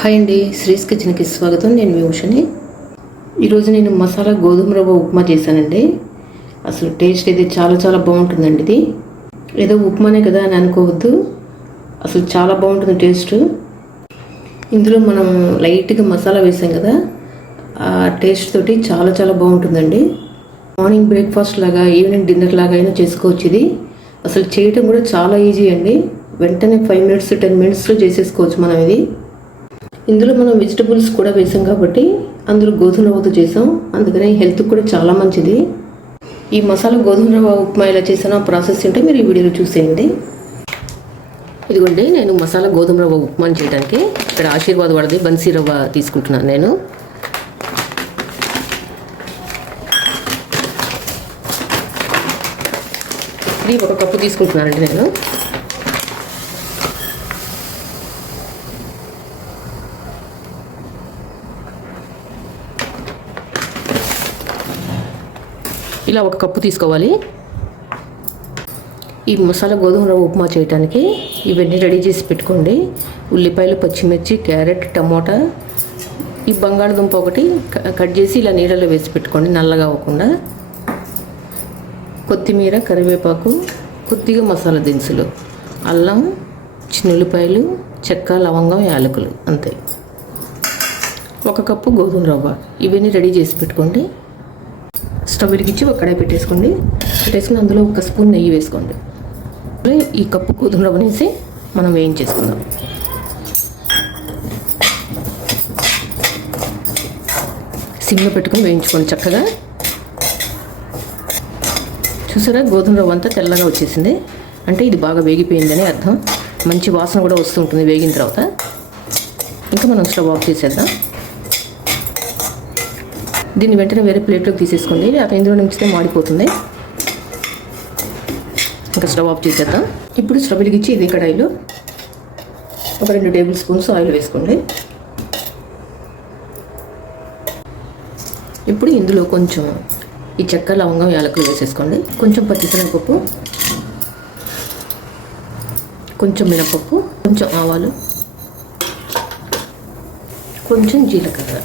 Hi అండి, శ్రీస్ కిచెన్కి స్వాగతం. నేను మీ ఉషని. ఈరోజు నేను మసాలా గోధుమ రవ్వ ఉప్మా చేశానండి. అసలు టేస్ట్ అయితే చాలా చాలా బాగుంటుందండి. ఇది ఏదో ఉప్మానే కదా అని అనుకోవద్దు, అసలు చాలా బాగుంటుంది టేస్ట్. ఇందులో మనం లైట్గా మసాలా వేసాం కదా, ఆ టేస్ట్ తోటి చాలా చాలా బాగుంటుందండి. మార్నింగ్ బ్రేక్ఫాస్ట్ లాగా, ఈవినింగ్ డిన్నర్ లాగా అయినా చేసుకోవచ్చు. ఇది అసలు చేయటం కూడా చాలా ఈజీ అండి. వెంటనే 5 minutes 10 minutesలో చేసేసుకోవచ్చు మనం ఇది. ఇందులో మనం వెజిటబుల్స్ కూడా వేసాం కాబట్టి అందులో గోధుమ రవ్వతో చేసాం, అందుకని హెల్త్కి కూడా చాలా మంచిది. ఈ మసాలా గోధుమ రవ్వ ఉప్మా ఎలా చేసానో ప్రాసెస్ ఉంటే మీరు ఈ వీడియోలో చూసేయండి. ఇదిగోండి, నేను మసాలా గోధుమ రవ్వ ఉప్మా చేయడానికి ఇక్కడ ఆశీర్వాద్ వాడది బన్సీ రవ్వ తీసుకుంటున్నాను. నేను ఇది 1 కప్పు తీసుకుంటున్నానండి. నేను ఇలా 1 కప్పు తీసుకోవాలి. ఈ మసాలా గోధుమ రవ్వ ఉప్మా చేయడానికి ఇవన్నీ రెడీ చేసి పెట్టుకోండి. ఉల్లిపాయలు, పచ్చిమిర్చి, క్యారెట్, టమోటా, ఈ బంగాళదుంప ఒకటి కట్ చేసి ఇలా నీళ్ళలో వేసి పెట్టుకోండి, నల్లగా అవ్వకుండా. కొత్తిమీర, కరివేపాకు, కొద్దిగా మసాలా దినుసులు, అల్లం, చిన్నుల్లిపాయలు, చెక్క, లవంగం, యాలకులు, అంతే. 1 కప్పు గోధుమ రవ్వ, ఇవన్నీ రెడీ చేసి పెట్టుకోండి. స్టవ్ వెలిగించి ఒక కడాయి పెట్టేసుకోండి. పెట్టేసుకుని అందులో 1 స్పూన్ నెయ్యి వేసుకోండి. ఈ కప్పు గోధుమ రవ్వ వేసి మనం వేయించేసుకుందాం. సిమ్లో పెట్టుకొని వేయించుకోండి చక్కగా. చూసారా, గోధుమ రవ్వ అంతా తెల్లగా వచ్చేసింది అంటే ఇది బాగా వేగిపోయిందని అర్థం. మంచి వాసన కూడా వస్తుంటుంది వేగిన తర్వాత. ఇంకా మనం స్టవ్ ఆఫ్ చేసేద్దాం. దీన్ని వెంటనే వేరే ప్లేట్లోకి తీసేసుకోండి, లేకపోతే ఇందులో నుంచితే మాడిపోతుంది. ఇంకా స్టవ్ ఆఫ్ చేసేద్దాం. ఇప్పుడు స్టవ్ వెలిగించి ఇదే కడాయిలో ఒక 2 టేబుల్ స్పూన్స్ ఆయిల్ వేసుకోండి. ఇప్పుడు ఇందులో కొంచెం ఈ చెక్క, లవంగం, యాలకులు వేసేసుకోండి. కొంచెం పచ్చిశనగపప్పు, కొంచెం మినపప్పు, కొంచెం ఆవాలు, కొంచెం జీలకర్ర,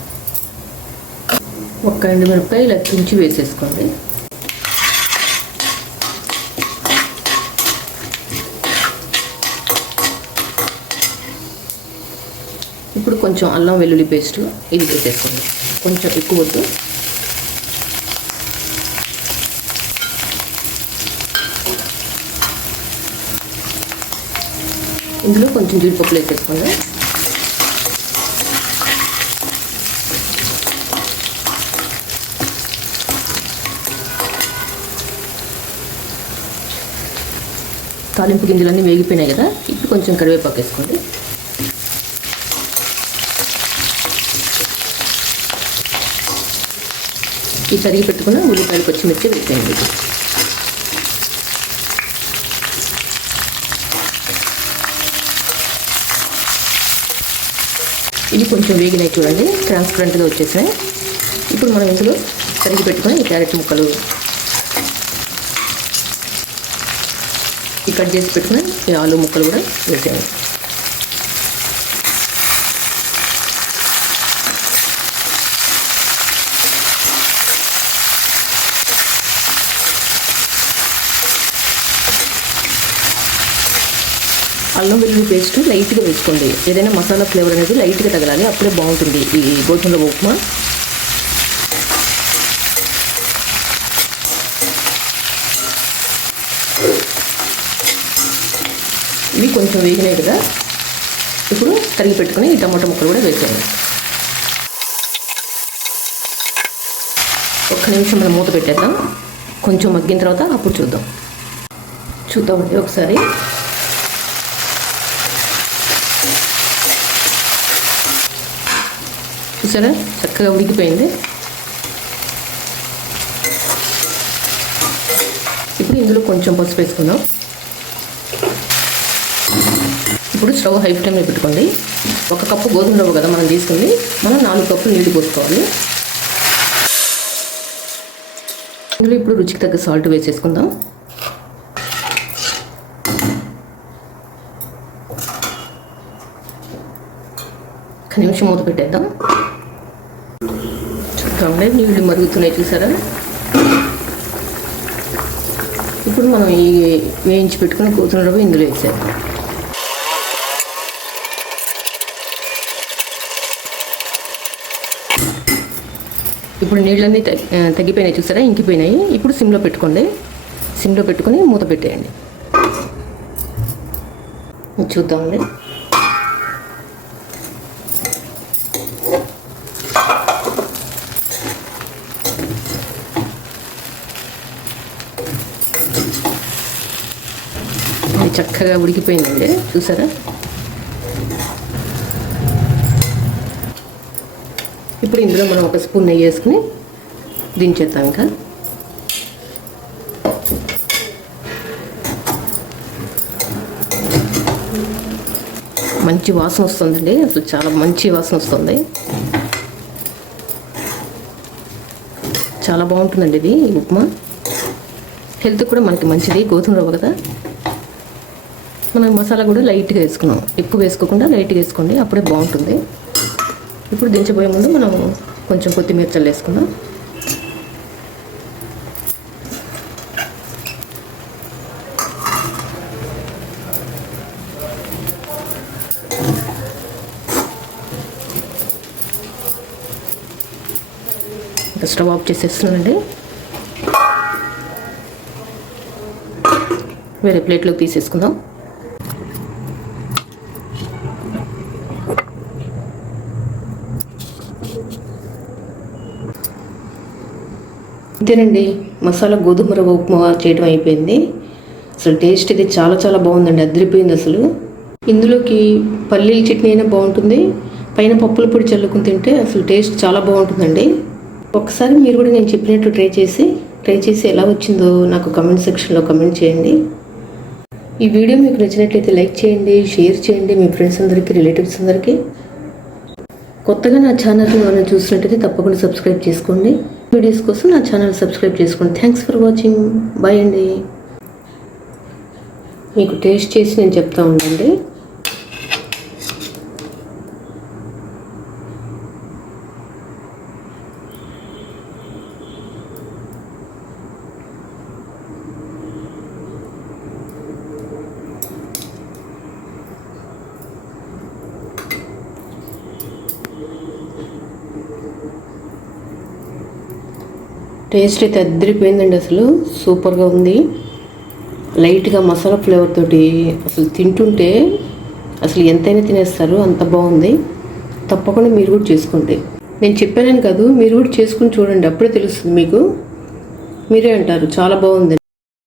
1 ఎండుమిరపకాయ ఇలా తుంచి వేసేసుకోండి. ఇప్పుడు కొంచెం అల్లం వెల్లుల్లి పేస్ట్ ఇది వేసేసుకోండి. కొంచెం ఎక్కువ వద్దు. ఇందులో కొంచెం జీడిపప్పులు వేసేసుకోండి. తాలింపు గింజలన్నీ వేగిపోయినాయి కదా, ఇప్పుడు కొంచెం కరివేపాకు వేసుకోండి. ఈ తరిగి పెట్టుకున్న ఉల్లిపాయలు, పచ్చిమిర్చి వేసేయండి. ఇవి కొంచెం వేగినాయి చూడండి, ట్రాన్స్పరెంట్గా వచ్చేసినాయి. ఇప్పుడు మనం ఇందులో తరిగి పెట్టుకుని ఈ క్యారెట్ ముక్కలు, ఈ కట్ చేసి పెట్టుకుని ఈ ఆలు ముక్కలు కూడా వేసేయండి. అల్లం వెల్లుల్లి పేస్ట్ లైట్గా వేసుకోండి. ఏదైనా మసాలా ఫ్లేవర్ అనేది లైట్గా తగలాలి, అప్పుడే బాగుంటుంది ఈ గోధుమ రవ్వ ఉప్మా. ఇవి కొంచెం వేగినాయి కదా, ఇప్పుడు తరిగి పెట్టుకుని ఈ టమాటా ముక్కలు కూడా వేసేయండి. 1 నిమిషం మనం మూత పెట్టేద్దాం. కొంచెం మగ్గిన తర్వాత అప్పుడు చూద్దామండి ఒకసారి. చూసారా, చక్కగా ఉడికిపోయింది. ఇప్పుడు ఇందులో కొంచెం పసుపు వేసుకుందాం. ఇప్పుడు స్టవ్ హై ఫ్లేమ్లో పెట్టుకోండి. 1 కప్పు గోధుమ రవ్వ కదా మనం తీసుకుంది, మనం 4 కప్పులు నీళ్ళు పోసుకోవాలి. ఇందులో ఇప్పుడు రుచికి తగ్గ సాల్ట్ వేసేసుకుందాం. ఒక్క నిమిషం మూత పెట్టేద్దాం. చూద్దామండి, నీళ్ళు మరుగుతున్నాయి చూసారా. ఇప్పుడు మనం ఈ వేయించి పెట్టుకుని గోధుమ రవ్వ ఇందులో వేసేద్దాం. ఇప్పుడు నీళ్ళన్నీ తగ్గిపోయినాయి చూసారా, ఇంకిపోయినాయి. ఇప్పుడు సిమ్లో పెట్టుకోండి. సిమ్లో పెట్టుకొని మూత పెట్టేయండి. చూద్దామండి. చక్కగా ఉడికిపోయిందండి చూసారా. ఇప్పుడు ఇందులో మనం ఒక స్పూన్ నెయ్యి వేసుకుని దించేద్దాం. ఇంకా మంచి వాసన వస్తుందండి, అసలు చాలా మంచి వాసన వస్తుంది. చాలా బాగుంటుందండి ఇది ఉప్మా. హెల్త్ కూడా మనకి మంచిది, గోధుమ రవ్వ కదా. మనం మసాలా కూడా లైట్గా వేసుకున్నాం, ఎక్కువ వేసుకోకుండా లైట్గా వేసుకోండి, అప్పుడే బాగుంటుంది. ఇప్పుడు దించబోయే ముందు మనం కొంచెం కొత్తిమీర చల్లేసుకుందాం. ఇంకా స్టవ్ ఆఫ్ చేసేస్తున్నానండి. వేరే ప్లేట్లోకి తీసేసుకుందాం. అంతేనండి, మసాలా గోధుమ రవ్వ ఉప్మా చేయడం అయిపోయింది. అసలు టేస్ట్ ఇది చాలా చాలా బాగుందండి, అదిరిపోయింది అసలు. ఇందులోకి పల్లీల చట్నీ అయినా బాగుంటుంది, పైన పప్పుల పొడి చల్లుకుని తింటే అసలు టేస్ట్ చాలా బాగుంటుందండి. ఒకసారి మీరు కూడా నేను చెప్పినట్టు ట్రై చేసి ఎలా వచ్చిందో నాకు కమెంట్ సెక్షన్లో కమెంట్ చేయండి. ఈ వీడియో మీకు నచ్చినట్లయితే లైక్ చేయండి, షేర్ చేయండి మీ ఫ్రెండ్స్ అందరికీ, రిలేటివ్స్ అందరికీ. కొత్తగా నా ఛానల్ని ఎవరైనా చూసినట్టయితే తప్పకుండా సబ్స్క్రైబ్ చేసుకోండి. వీడియోస్ కోసం నా ఛానల్ సబ్స్క్రైబ్ చేసుకోండి. Thanks for watching. బాయ్ అండి. మీకు టేస్ట్ చేసి నేను చెప్తా ఉండండి. టేస్ట్ అయితే అద్దరిపోయిందండి, అసలు సూపర్గా ఉంది. లైట్గా మసాలా ఫ్లేవర్ తోటి అసలు తింటుంటే అసలు ఎంతైనా తినేస్తారు, అంత బాగుంది. తప్పకుండా మీరు కూడా చేసుకోండి. నేను చెప్పానని కాదు, మీరు కూడా చేసుకుని చూడండి, అప్పుడే తెలుస్తుంది మీకు. మీరే అంటారు చాలా బాగుంది.